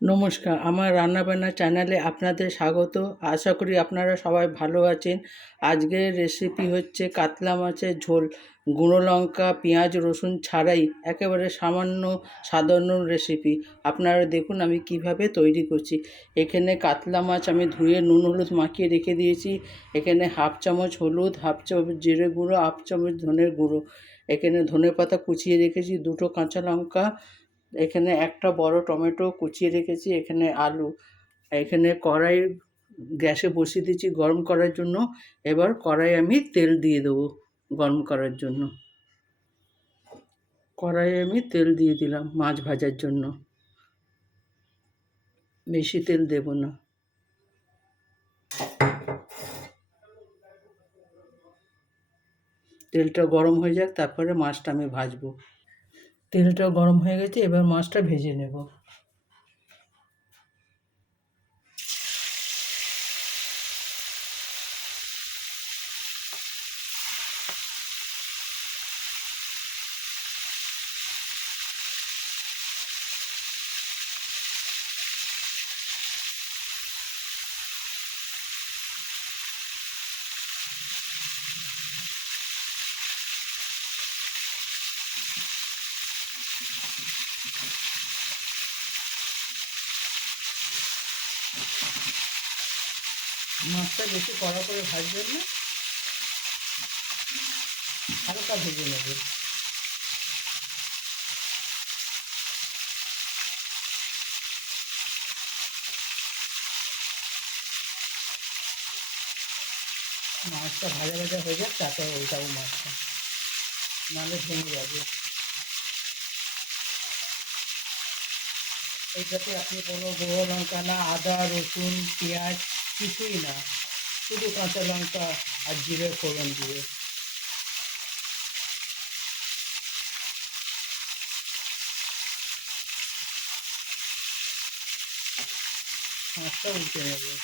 নমস্কার, আমার রান্নাবান্না চ্যানেলে আপনাদের স্বাগত। আশা করি আপনারা সবাই ভালো আছেন। আজকের রেসিপি হচ্ছে কাতলা মাছের ঝোল। গুঁড়ো লঙ্কা, পেঁয়াজ, রসুন ছাড়াই একেবারে সামান্য সাধারণ রেসিপি। আপনারা দেখুন আমি কিভাবে তৈরি করছি। এখানে কাতলা মাছ আমি ধুয়ে নুন হলুদ মাখিয়ে রেখে দিয়েছি। এখানে হাফ চামচ হলুদ, হাফ চামচ জিরে গুঁড়ো, হাফ চামচ ধনের গুঁড়ো। এখানে ধনেপাতা কুচিয়ে রেখেছি, দুটো কাঁচা লঙ্কা, এখানে একটা বড় টমেটো কুচিয়ে রেখেছি, এখানে আলু। এখানে কড়াই গ্যাসে বসিয়ে দিয়েছি গরম করার জন্য। এবার কড়াই আমি তেল দিয়ে দেবো গরম করার জন্য। কড়াইয়ে আমি তেল দিয়ে দিলাম মাছ ভাজার জন্য, বেশি তেল দেব না। তেলটা গরম হয়ে যাক, তারপরে মাছটা আমি ভাজবো। তেলটা গরম হয়ে গেছে, এবার মাছটা ভেজে নেব। মাছটা বেশি কড়া করে ভাজবেন না, হালকা ভেজে নেবে। মাছটা ভাজা ভাজা হয়ে যাক, তারপরে ওইটাও মাছটা, নাহলে ভেঙে যাবে। এইটাতে আপনি কোনো গুঁড়ো লঙ্কা না, আদা রসুন পেঁয়াজ কিছুই না, শুধু কাঁচা লঙ্কা আর জিরে ফোড়ন দিয়ে মাছটা উল্টে নেবে।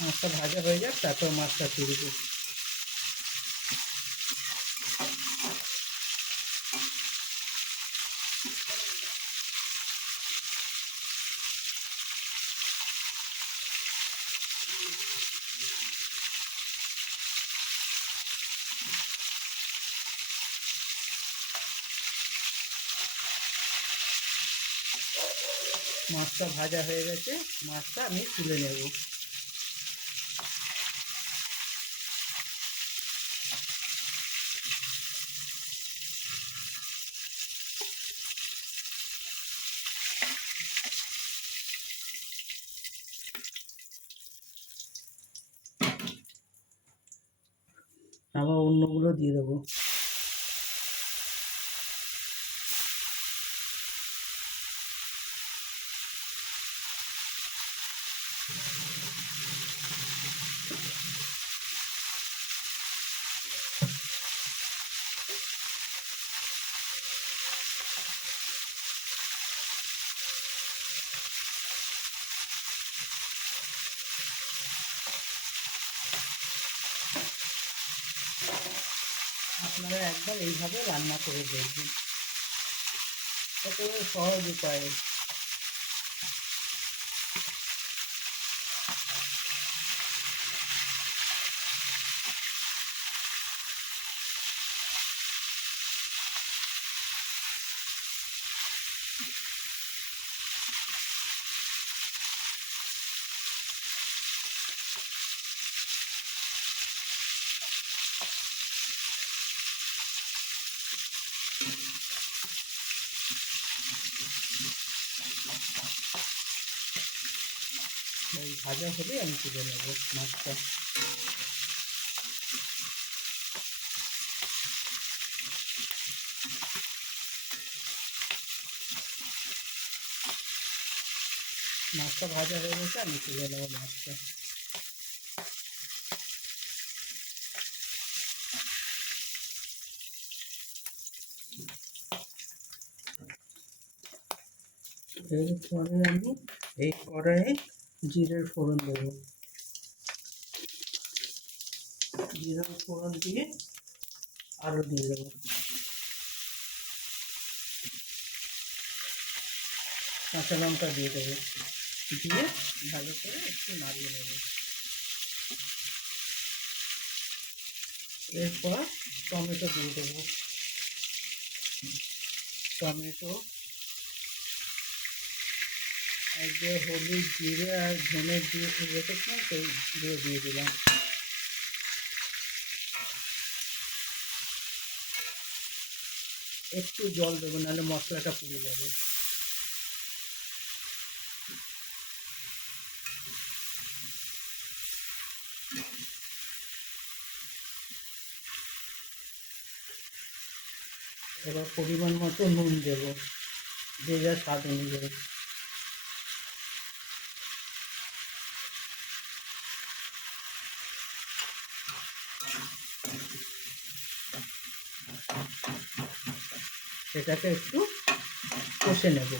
মাছটা ভাজা হয়ে যাক, তারপর মাছটা তুলবো। মাছটা ভাজা হয়ে গেছে, মাছটা আমি তুলে নেব। আবার অন্যগুলো দিয়ে দেবো। আপনারা একবার এইভাবে রান্না করে দেখবেন, একেবারে সহজ উপায়ে। এই ভাজা হলে আমি তুলে নেব মাছটা। মাছটা ভাজা হয়ে গেছে, আমি তুলে নেব মাছটা। এরপরে আমি এই কড়াইয়ে জিরের ফোড়ন দেবো। জিরের ফোড়ন দিয়ে আলু দিয়ে দেবো, কাঁচা লঙ্কা দিয়ে দেবো, দিয়ে ভালো করে একটু নাড়িয়ে নেব। এরপর টমেটো দিয়ে দেবো, টমেটো আর যে হলুদ জিরে আর ধনে দিয়ে রেখেছিলাম সেই দিয়ে দিলাম। একটু জল দেবো, নাহলে মশলাটা পুড়ে যাবে। এবার পরিমাণ মতো নুন দেবো, যে যা স্বাদ অনুযায়ী। সেটাকে একটু কষে নেব।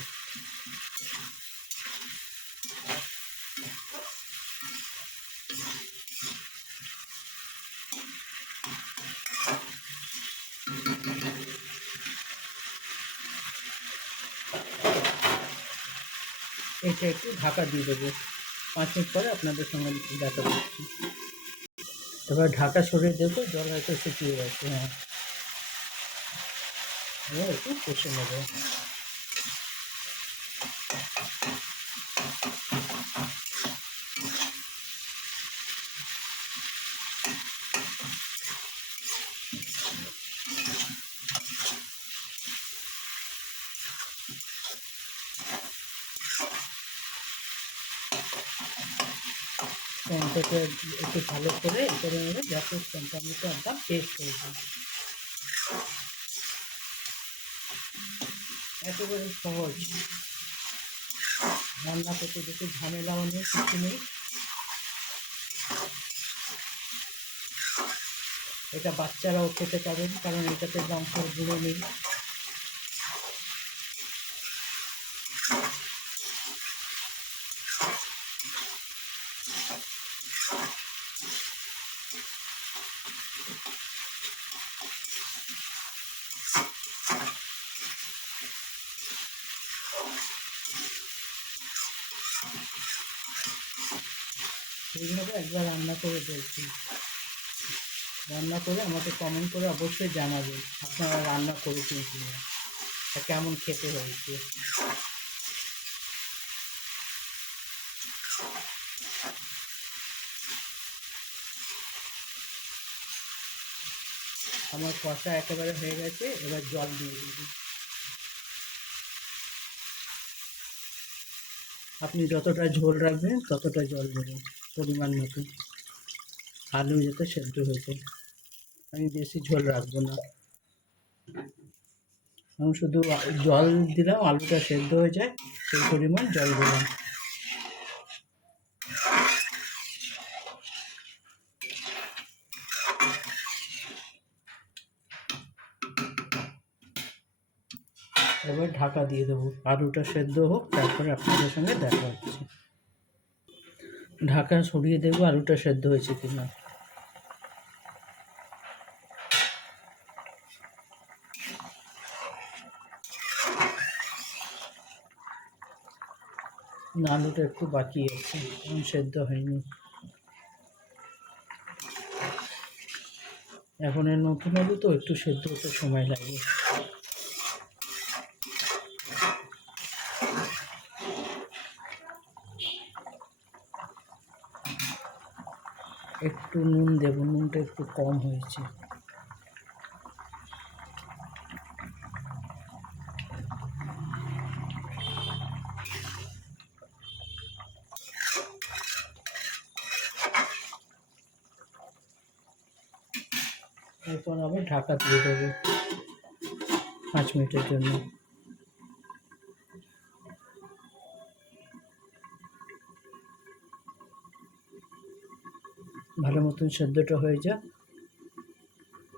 এটা একটু ঢাকা দিয়ে দেবো, 5 মিনিট পরে আপনাদের সঙ্গে দেখা করছি। এবার ঢাকা সরিয়ে দেবো, জল হয়তো শুকিয়ে গেছে। হ্যাঁ, এবার একটু কষে নেবো। ফ্যানটাকে একটু ভালো করে করে নেবে, যাতে টমেটো একদম পেস্ট হয়ে যায়। একেবারে সহজ, রান্না করতে বেশি ঝামেলাও নেই, কিছু নেই। এটা বাচ্চারাও খেতে পারেন, কারণ এটাতে লঙ্কার গুঁড়ো নেই। এইভাবে একবার রান্না করে দেখছি, রান্না করে আমাকে কমেন্ট করে অবশ্যই জানাবেন আপনারা রান্না করেছেন কিনা, কেমন খেতে হয়েছে। আমার কষা একেবারে হয়ে গেছে, এবার জল দিয়ে দিবি। আপনি যতটা ঝোল রাখবেন ততটা জল দেবেন পরিমাণ মতো, আলু যাতে সেদ্ধ হয়ে যায়। আমি বেশি ঝোল রাখবো না, আমি শুধু জল দিলাম, আলুটা সেদ্ধ হয়ে যায় সেই পরিমাণ জল দিলাম। এবার ঢাকা দিয়ে দেবো, আলুটা সেদ্ধ হোক, তারপরে আপনাদের সঙ্গে দেখা হচ্ছে। ঢাকা সরিয়ে দেবো, আলুটা সেদ্ধ হয়েছে কিনা। আলুটা একটু বাকি আছে, এখন সেদ্ধ হয়নি। এখন এর নতুন আলু তো একটু সেদ্ধ হতে সময় লাগে। একটু নুন দেবো, নুনটা একটু কম হয়েছে। এরপর আবার ঢাকা দিয়ে দেবো 5 মিনিটের জন্য। ভালো মতন সেদ্ধটা হয়ে যাক,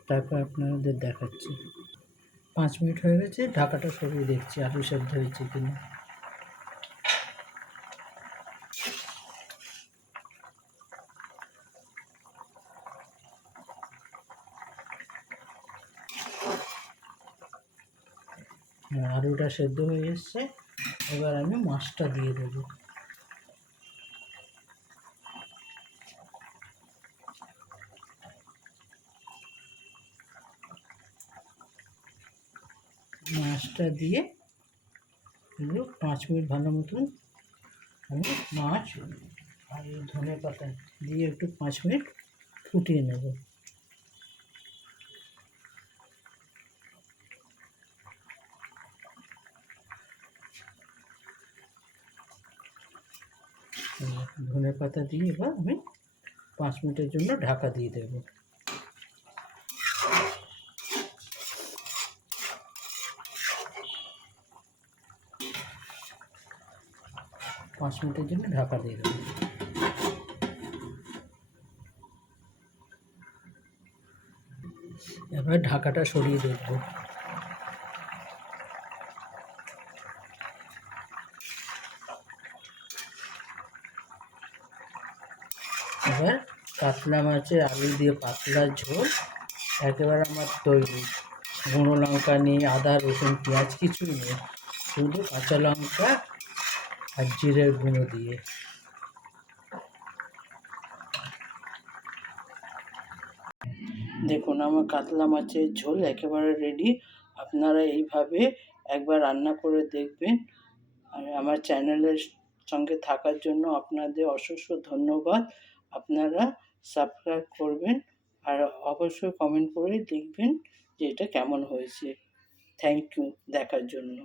তারপর আপনাদের দেখাচ্ছি। 5 মিনিট হয়ে গেছে, ঢাকাটা সরিয়ে দেখছি আলু সেদ্ধ হয়েছে কিনা। আলুটা সেদ্ধ হয়ে এসছে, এবার আমি মাছটা দিয়ে দেবো। মাছটা দিয়ে 5 মিনিট ভালো মতন আমি মাছ আর ধনে পাতা দিয়ে একটু 5 মিনিট ফুটিয়ে নেব। ধনে পাতা দিয়ে এবার আমি 5 মিনিটের জন্য ঢাকা দিয়ে দেব। পাঁচ মিনিটের জন্য ঢাকা দিয়ে দেবো। এবার ঢাকাটা সরিয়ে দেখব। এবার কাতলা মাছের আলু দিয়ে পাতলা ঝোল একেবারে আমার তৈরি। গুঁড়ো লঙ্কা নেই, আদা রসুন পেঁয়াজ কিছুই নেই, শুধু কাঁচা লঙ্কা আর জিরের গুঁড়ো দিয়ে। দেখুন আমার কাতলা মাছের ঝোল একেবারে রেডি। আপনারা এইভাবে একবার রান্না করে দেখবেন। আর আমার চ্যানেলের সঙ্গে থাকার জন্য আপনাদের অশেষ ধন্যবাদ। আপনারা সাবস্ক্রাইব করবেন আর অবশ্যই কমেন্ট করে লিখবেন যে এটা কেমন হয়েছে। থ্যাংক ইউ দেখার জন্য।